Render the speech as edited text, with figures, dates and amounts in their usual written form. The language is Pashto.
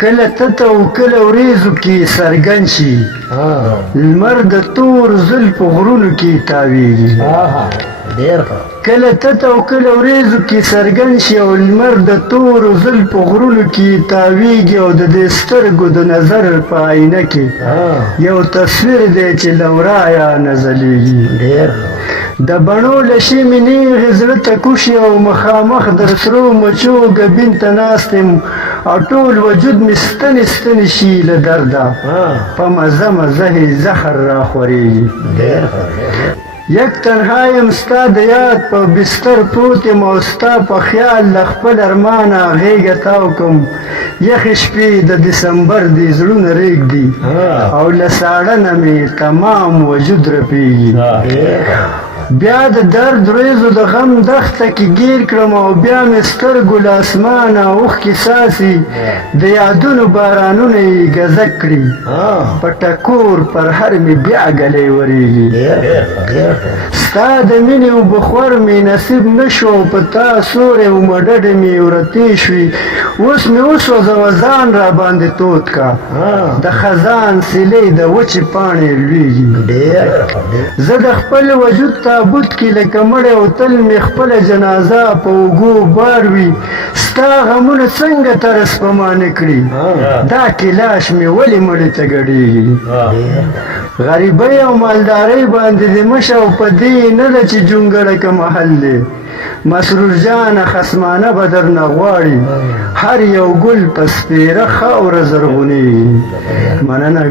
کله تته او کله وریځو کې څرګند شي لمر د تور زلفو غرونو کې تاویږي کله تته او کله وریځو کې څرګند شي او لمر د تور زلفو غرونو کې تاویږي او د دې سترګو د نظر په آینه کې یو تصویر دی چې له ورایه نه ځلیږي د بڼو له شیمې نیغې زړه ته کوشي او مخامخ در سرو مچو ګبین ته ناست یم او ټول وجود مې ستنې ستنې شي له درده په مزه مزه یې زهر راخورېږي یک تنها یم ستا د یاد په بستر پروت یم او ستا په خیال له خپل ارمانه غېږه تاو کړم یخې شپې د دسمبر دي زړونه رېږدي او له ساړه نه مې تمام وجود رپېږي بیا د درد ورځو د غم دښته کې ګیر کړم او بیا مې سترګو له اسمانه اوښکې څاڅي د یادونو بارانونه یې ګزک کړي په ټکور پر هر مې بیا ګلی ورېږي ستا د مینې وبخور مې نصیب نه شو په تا سوری ومډډې مې ورتې شوې اوس مې وسوځوه ځان را باندې تود کا د خزان سیلۍ د وچې پاڼې لویږي زه د خپل وجود تابوت کې لکه مړی او تل مې خپله جنازه په اوږو بار وي ستا غمونه څنګه طرز پمانه کړي دا کلاش مې ولې مړې ته ګډېږي غریبۍ او مالدارۍ باندې دې مشه او په دې نه ده چې جونګړه که محل دی مسرور جانه خصمانه به درنه غواړي هر یو ګل په سپېره خاوره زرغونېږي مننه